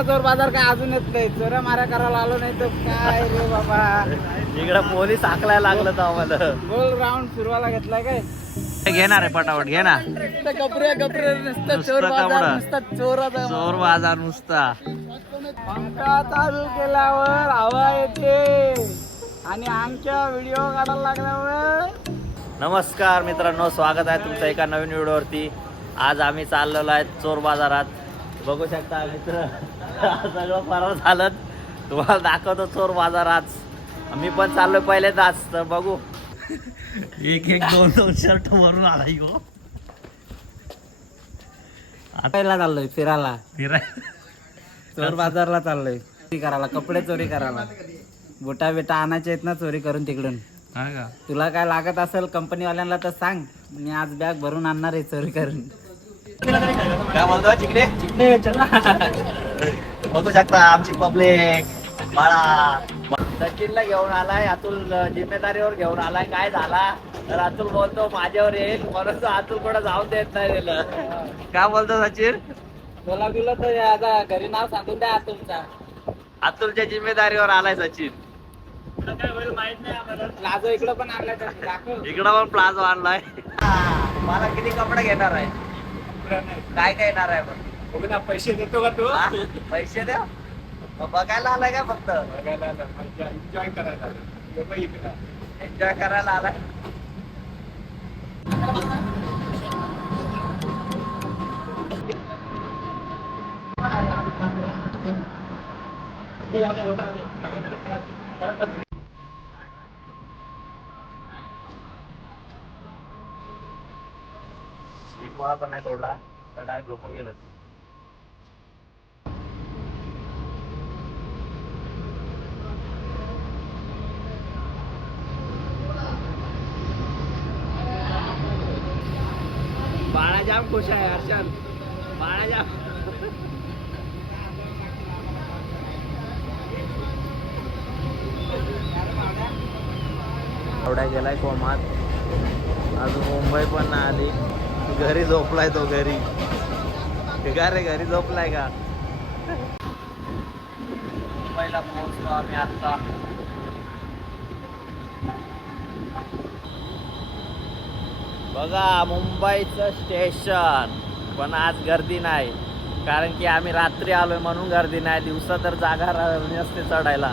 आपला चोर बाजार काय अजून येत नाही. चोऱ्या माऱ्या करायला आलो नाही तर काय रे बाबा. इकडं पोलीस हाकलायला लागलं तर आम्हाला. गोल राऊंड फिरवायला घेतलाय काय. घेणार आहे पटापट घे ना. गपरे गपरे नुसतं चोर बाजार, नुसतं चोर बाजार नुसता. पंखा चालू केल्यावर हवा येते आणि आमच्या व्हिडिओ काढायला लागल्यावर. नमस्कार मित्रांनो, स्वागत आहे तुमचं एका नवीन व्हिडिओवरती. आज आम्ही चाललेलो आहे चोर बाजारात. बघू शकता मित्र सगळं फरार झालं. तुम्हाला दाखवतो चोर बाजारात. मी पण चाललोय पहिलेच आज, तर बघू. एक दोन शर्ट वरून आला गो. आता चाललोय फिरायला, चोर बाजारला चाललोय चोरी करायला, कपडे चोरी करायला. बोटा बिटा आणायचे आहेत ना चोरी करून तिकडून. तुला काय लागत असेल कंपनीवाल्यांना तर सांग, मी आज बॅग भरून आणणार आहे चोरी करून. काय बोलतो चिकडे बघू शकता आमची पब्लिक. बाळा सचिनला घेऊन आलाय, अतुल जिम्मेदारीवर घेऊन आलाय. काय झाला तर अतुल बोलतो माझ्यावर येईल, म्हणून अतुल कुठं जाऊन देत नाही दिलं. काय बोलतो सचिन? बोला बिला तर आता घरी नाव सांगून द्या तुमचा. अतुलच्या जिम्मेदारीवर आलाय सचिन. प्लाझो इकडं पण आणलाय दाखव. इकडं पण प्लाझो आणलाय. मला किती कपडे घेणार आहे? काय काय येणार आहे पण? पैसे देतो का तू? पैसे द्या. बघायला आलाय का फक्त? एन्जॉय करायला एन्जॉय करायला आलाय. मला पण नाही तोडला तर डायरेक्ट झोपून गेलं. बाळा जाम खुश आहे हर्षल. बाळा जाम एवढा गेलाय कोमात. अजून मुंबई पण नाही आली. घरी झोपलाय तो. घरी का रे? घरी झोपलाय का? मुंबईला पोहोचलो आम्ही आता. बघा मुंबईचं स्टेशन. पण आज गर्दी नाही, कारण की आम्ही रात्री आलोय म्हणून गर्दी नाही. दिवसा तर जागा नसते चढायला.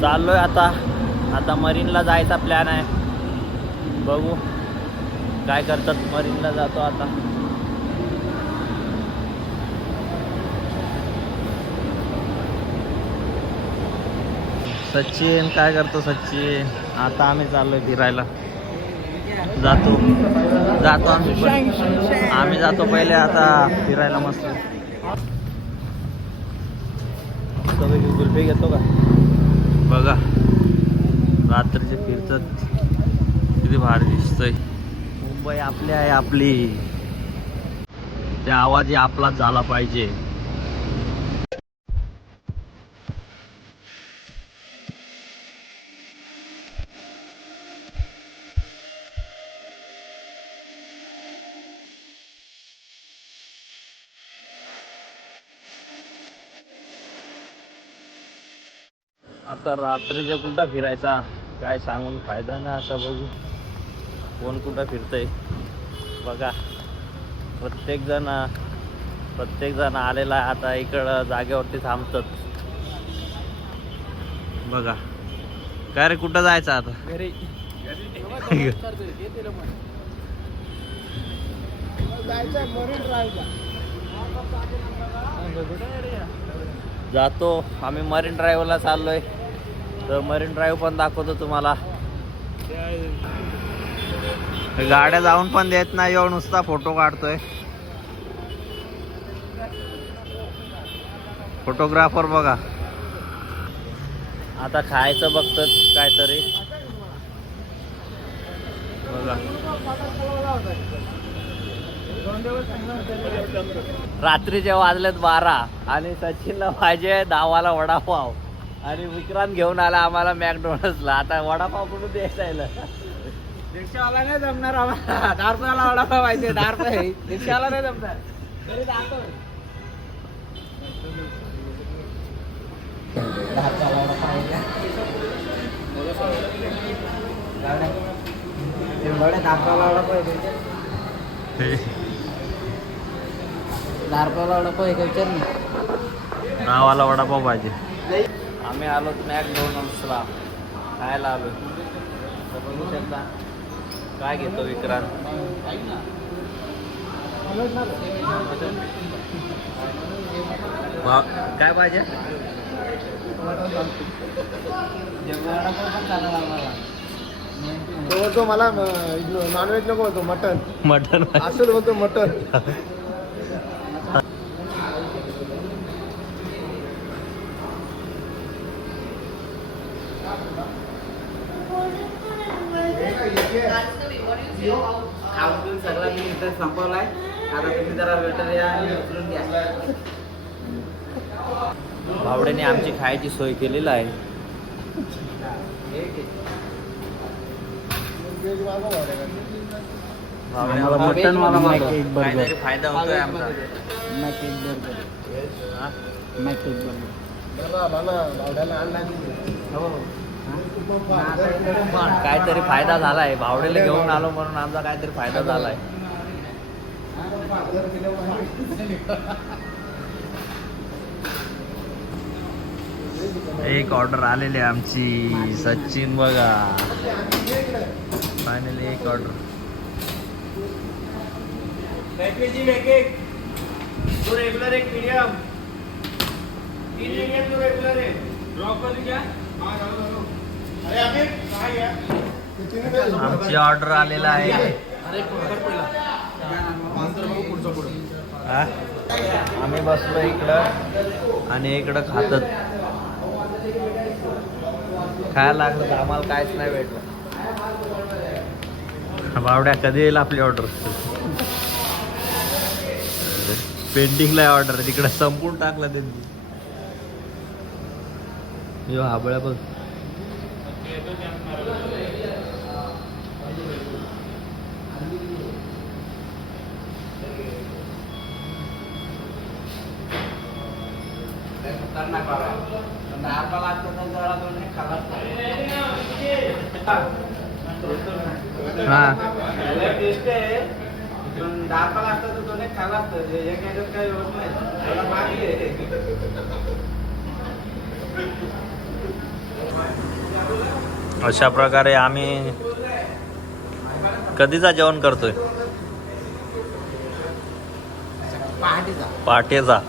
चाललोय आता मरीनला जायचा प्लॅन आहे. बघू काय करतात. मरीनला जातो आता. सचिन काय करतो? सचिन आता आम्ही चाललोय फिरायला. जातो आम्ही जातो पहिले आता फिरायला. मस्त गुलपी घेतो का? बघा रात्रीचे फिरतात, किती भारी दिसतंय. मुंबई आपली आहे, आपली. त्या आवाजही आपलाच झाला पाहिजे. आता रात्रीच्या कुठं फिरायचा काय सांगून फायदा नाही. आता बघू कोण कुठं फिरतंय. बघा प्रत्येक जण आलेला आहे. आता इकडं जागेवरती थांबतात. बघा काय रे, कुठं जायचं आता? घरी जातो आम्ही मरीन ड्राईव्हला चाललोय. तर मरीन ड्राईव्ह पण दाखवतो तुम्हाला. गाड्या जाऊन पण देत नाही, येऊन नुसता फोटो काढतोय. फोटोग्राफर बघा. आता खायचं बघतात काहीतरी. बघा रात्रीचे वाजलेत 12 आणि सचिनला पाहिजे 10 वडापाव. आणि विक्रांत घेऊन आला आम्हाला मॅकडोनल्ड्सला. आता वडापाव कुठून द्यायला? रिक्षावाला नाही जमणार आम्हाला. 10 रुपयाला वडापाव पाहिजे. 10 रुपये रिक्षावाला नाही जमणार. तरी जातो. धारपाला वडापाव आहे का? धारपाला वडापाव आहे का? धारपाला वडापाव आहे का विचार ना. नावाला वडापाव पाहिजे. आम्ही आलो मॅकडोनल्ड्सला खायला आलो. तर बघू शकता काय घेतो विक्रांत. काय पाहिजे? वडापाव पण चालू आम्हाला. तो मला नॉनव्हेज नको होतो, मटन मटन असं होतं मटन. खाऊन सगळं मी इथं संपवलाय. आता तुम्ही जरा वेटर या आणि उचलून घ्या. भावड्याने आमची खायची सोय केलेली आहे. आम्हाला मटन वाला मागव. काहीतरी फायदा होतोय आमचा. काहीतरी फायदा झालाय. भावड्याला घेऊन आलो म्हणून आमचा काहीतरी फायदा झालाय. एक ऑर्डर आलेली आहे आमची. सचिन बघा फायनली एक ऑर्डर. रेगुलर एक मीडियम 3 मीडियम तो रेगुलर है. ड्रॉप कर क्या? अरे अभी कहाँ गया? आमची ऑर्डर आलेला आहे. हा? आम्ही बसलो इकडं आणि इकडं खातत. खायला लागलं तर आम्हाला काहीच नाही भेटलं. बावड्या कधी येईल आपली ऑर्डर? पेंडिंगला ऑर्डर तिकडे संपून टाकला त्यांनी. यो हाबळ्या बघ. हा टेस्ट आहे पण दापाला असतं तर तो खाला असतं. एक याच्यात काही होत नाही. त्याला मागे आहे. अशा प्रकारे आम्ही कधीचा जेवण करतोय? पहाटेचा.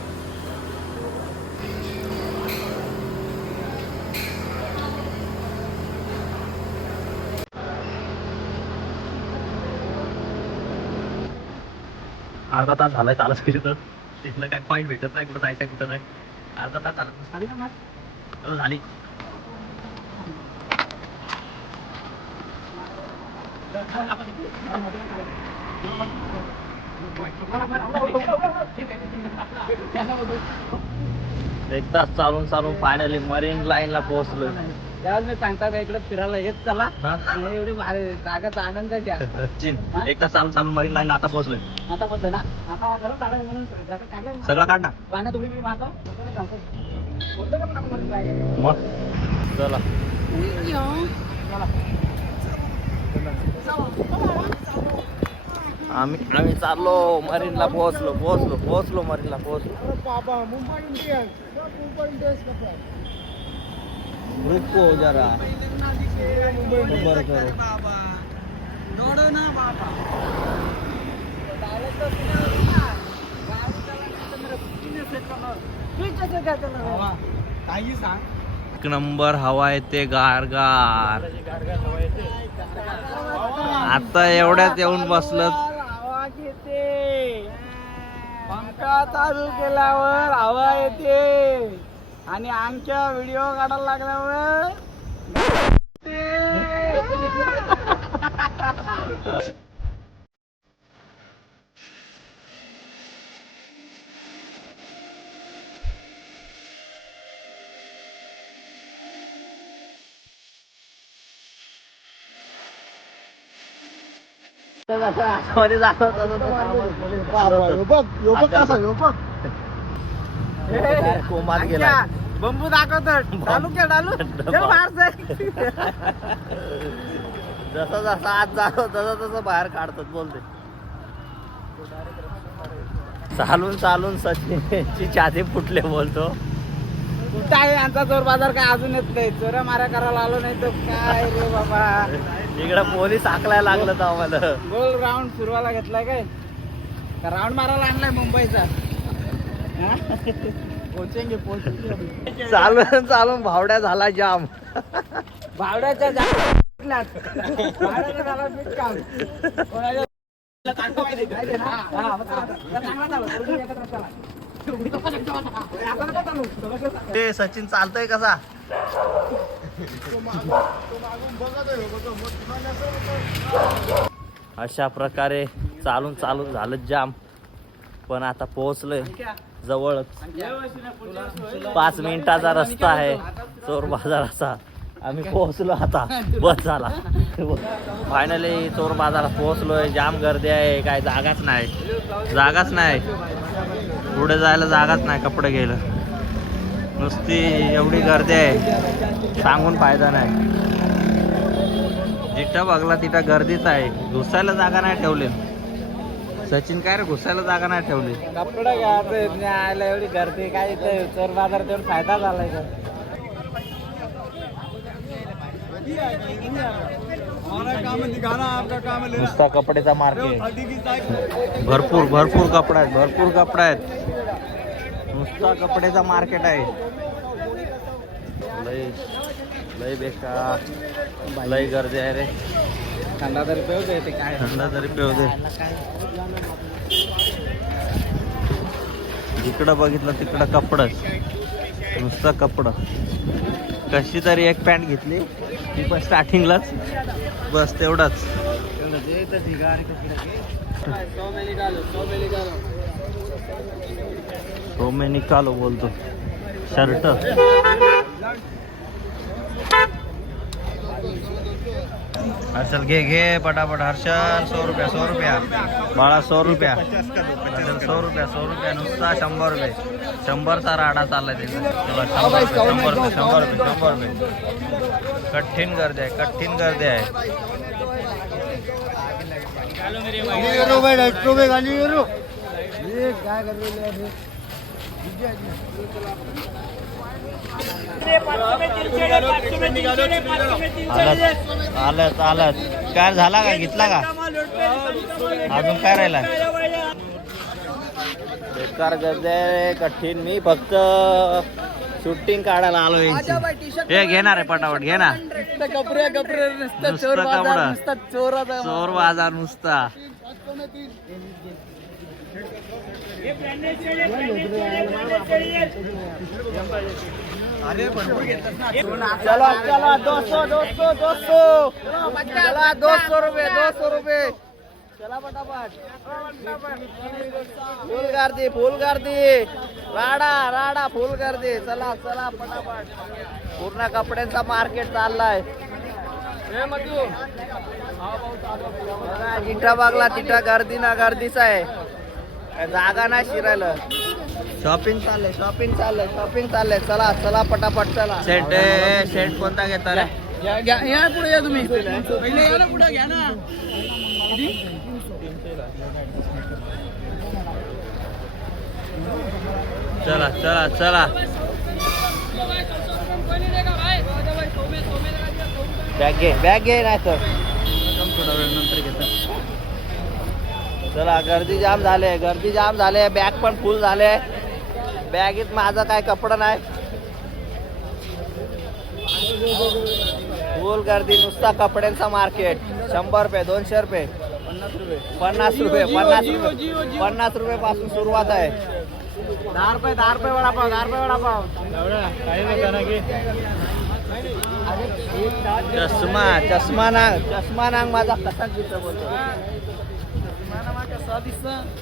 अर्धा तास झालाय चालत गेली तर तिथलं काय पॉईंट भेटत नाही. कुठं जायचं कुठं नाही. अर्धा तास चालत झाली. एक तास चालून चालून फायनली मरीन लाईनला पोहोचलोय. त्यावेळेस मी सांगता का इकडे फिरायला येत चला. एवढी भारी जागाचा आनंद घ्या. एक तास चालून चालून मरीन लाईनला आता पोहोचलोय. आता बोलतो ना आता घरात काढायला म्हणून जागा काढायला. सगळं काढ ना. पाण्यात तुम्ही मी मारतो. बोलतो का आपण मध्ये जायला? मग चला. आम्ही चाललो मरीनला. पोहोचलो मरीनला पोहोचलो. बाबा मुंबई इंडियन्स. मुंबई इंडियन्स का fan. रुको जरा. मुंबई काही सांग. एक नंबर हवा येते गारगार. आता एवढ्यात येऊन बसलं. आवाज येते. पंखा चालू केल्यावर हवा येते आणि आमच्या व्हिडिओ काढायला लागल्यावर मध्ये जातो. बघ यो बघ कसा यो बघ. कोमात गेला. बंबू दाखवतो डालू क्या डालू चल बाहेर जाय. जसा जसा आत जातो तसं तसं बाहेर काढतात बोलते. चालून चालून सचिनची छाती फुटले बोलतो. कुठं आहे यांचा चोर बाजार काय अजून येत नाही. चोऱ्या माऱ्या करायला आलो नाही तर काय रे बाबा. इकडे पोलीस हाकलायला लागलं तर आम्हाला. गोल राऊंड फिरवायला घेतलाय काय का राऊंड मारायला आणलाय मुंबईचा. पोचेंगे पोचेंगे. चालून चालून भावड्या झाला जाम. भावड्याच्या भावड्याच्या झाला पीठ काम. कोणाच्या ते सचिन चालतोय कसा. अशा प्रकारे चालून चालून झालं जाम. पण आता पोहोचलोय जवळच. 5 मिनिटाचा रस्ता आहे चोर बाजाराचा. आम्ही पोहोचलो आता. बस झाला. फायनली चोर बाजारात पोहोचलोय. जाम गर्दी आहे. काय जागाच नाही. पुढे जायला जागाच नाही. कपडे घ्यायला नुसती एवढी गर्दी आहे सांगून फायदा नाही. जिथं बघला तिथं गर्दीच आहे. घुसायला जागा नाही ठेवली. सचिन काय रे घुसायला जागा नाही ठेवली. कपडे घ्यायचं न्यायला एवढी गर्दी काय इथे चोर बाजार देऊन फायदा झालाय का. नुसता कपड्याचा मार्केट. भरपूर कपडा आहेत. नुसता कपड्याचा मार्केट आहे. लय बेकार लय गर्दी आहे रे. थंडा तरी पेऊ दे ते काय. थंडा तरी पेऊ दे. जिकडं बघितलं तिकडं कपडच. नुसतं कपडं. कशी तरी एक पॅन्ट घेतली ती पण स्टार्टिंगलाच. बस तेवढंच. तो मी निकालो बोलतो शर्ट. हर्षल घे पटापट. हर्षल 100 रुपया बाळा. 100 रुपया. हर्षल 100 रुपया नुसता 100 रुपये. 100चा राडा चाललाय तिथे. 100 रुपये. कठीण गर्दी आहे. आलंच. काय झाला का घेतला का अजून काय राहिला. बेकार गर्दी आहे. कठीण. मी फक्त शूटिंग काढायला आलो. हे घेणार आहे पटापट घे ना. चोर बाजार नुसता. चलो 200 रुपये. चला पटापट. फुल गर्दी. राडा फुल गर्दी. चला पटापट. पूर्ण कपड्यांचा मार्केट चाललाय. जिथं बघला तिथं गर्दी ना गर्दीच आहे. जागा नाही शिरायला. शॉपिंग चाललंय. चला पटापट चला. शेट कोणता घेता रे. या पुढे या तुम्ही. पहिले या ना पुढे घ्या ना. चला. बॅग घे नाही तर. थोडा वेळ नंतर घेतात. चला गर्दी जाम झाले. बॅग पण फुल झाले. बॅगेत माझा काय कपडा नाही. फुल गर्दी. नुसता कपड्यांचा मार्केट. 100 रुपये 200 रुपये 50 रुपये पासून सुरुवात आहे. 10 रुपये वडापाव. चष्मा नांग माझा कसा दिसतो बोलतो.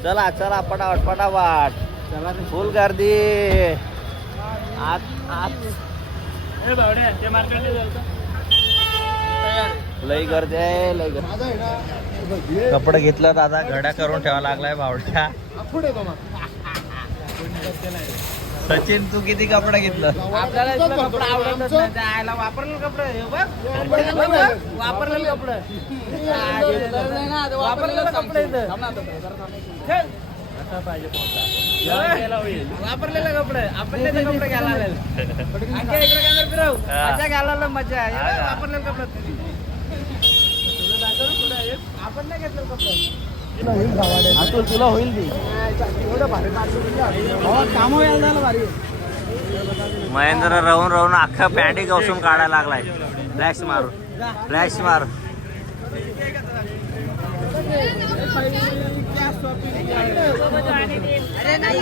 चला पटापट. फुल गर्दी. लई गर्दी आहे. कपडे घेतलं दादा. घड्या करून ठेवा लागलाय भावड्या. सचिन तू किती कपडा घेतला? आपल्याला इथलं कपडा आवडतच नाही. त्या आयला वापरलेलं कपडे हे बघ. वापरलेलं कपडे वापरलेलं कपडे इथं. चल. वापरलेलं कपडे आपले कपडे घ्यायला आलेलं. आणखी इकडे कॅमेरा फिरव. मजा घ्यायला मजा आहे. वापरलेलं कपडे आपण नाही घेतलं कपडे. तुला होईल ती काम यायला झालं भारी. महेंद्र राहून राहून अख्खा पॅन्टी गवसून काढायला लागलाय. फ्लॅश मारू फ्लॅश मार. अरे नाही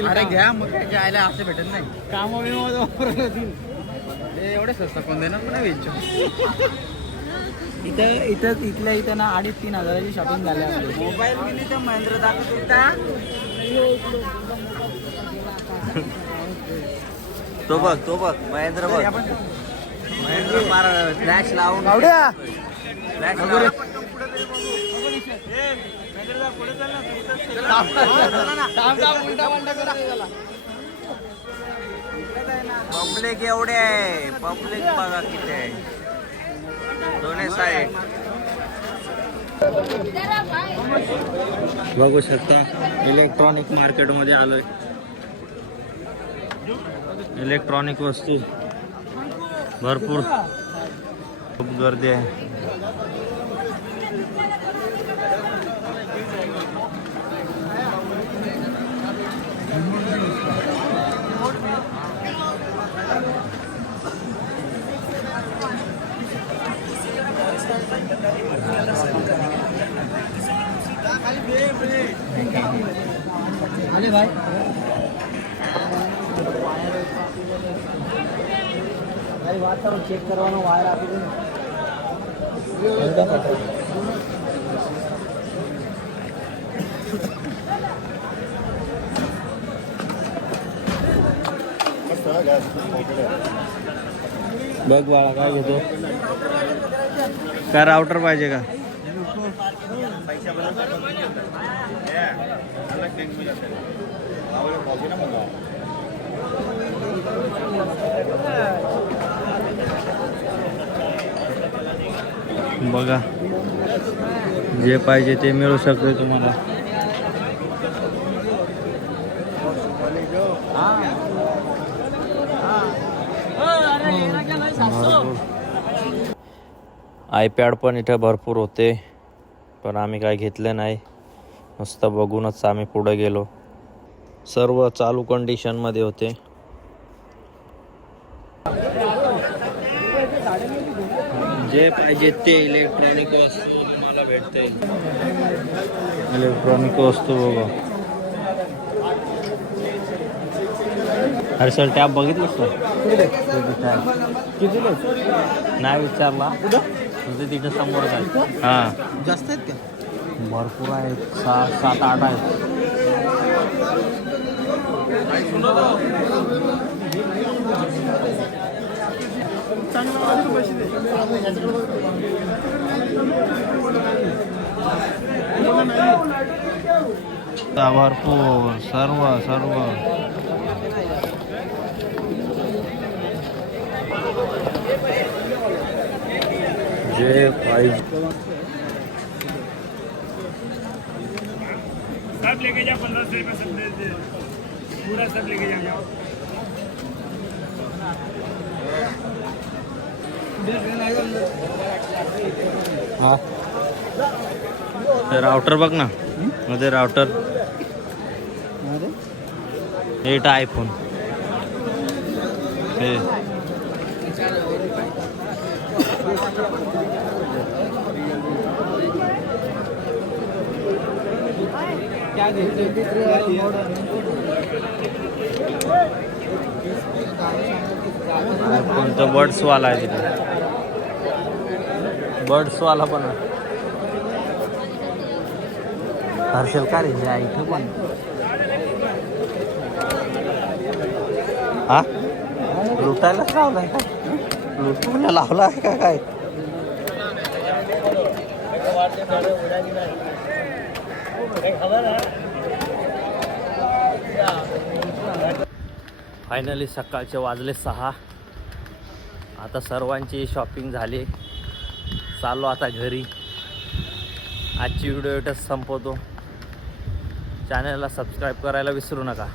अरे घ्या मग काय जायला असं भेटत नाही. काम वापरलं होतील एवढे स्वस्त कोण देणार पण वेचो. इथल्या इथं ना 2,500-3,000ची शॉपिंग झाली. मोबाईल मी तर महेंद्र दाखवत होता. तो बघ महेंद्र बघ. महेंद्र फार फ्लॅश लावून फ्लॅश लावून पब्लिक एवढे आहे. पब्लिक बघा किती आहे दोन्ही साईड. बघू शकता इलेक्ट्रॉनिक मार्केट मध्ये आलोय. इलेक्ट्रॉनिक वस्तू भरपूर खूप गर्दी आहे. अरे भाई વાતાવરણ ચેક કરવાનો વાયર આપી દે. बघ बाळा काय घेतो. काय राउटर पाहिजे का? बघा जे पाहिजे ते मिळू शकते तुम्हाला. आयपॅड पण इथे भरपूर होते पण आम्ही काय घेतले नाही. नुसतं बघूनच आम्ही पुढे गेलो. सर्व चालू कंडिशन मध्ये होते. जे पाहिजे ते इलेक्ट्रॉनिक वस्तू तुम्हाला भेटते. इलेक्ट्रॉनिक वस्तू बघा. अरे सर टॅब बघितलंस का? नाही विचारला तुझे तिथे समोर काय. हां जास्त आहेत का? भरपूर आहेत. 7-8 आहेत. भरपूर सर्व जे पाहिजे सब लेके जा. 1500 रुपये सब दे दे. पूरा सब लेके जाना. हा राउटर बघ ना मध्ये राउटर. 8 आयफोन हे कोणतं बर्ड्स वाला आहे तिथे. बर्ड्स वाला पण आहे. हर्षल का रे इथं पण. हा लुटायलाच लावलाय का? लुटायला लावला आहे का काय? फायनली सकाळचे वाजले 6. आता सर्वांची शॉपिंग झाली. चाललो आता घरी. आजची व्हिडिओ इथंच संपवतो. चॅनलला सबस्क्राईब करायला विसरू नका.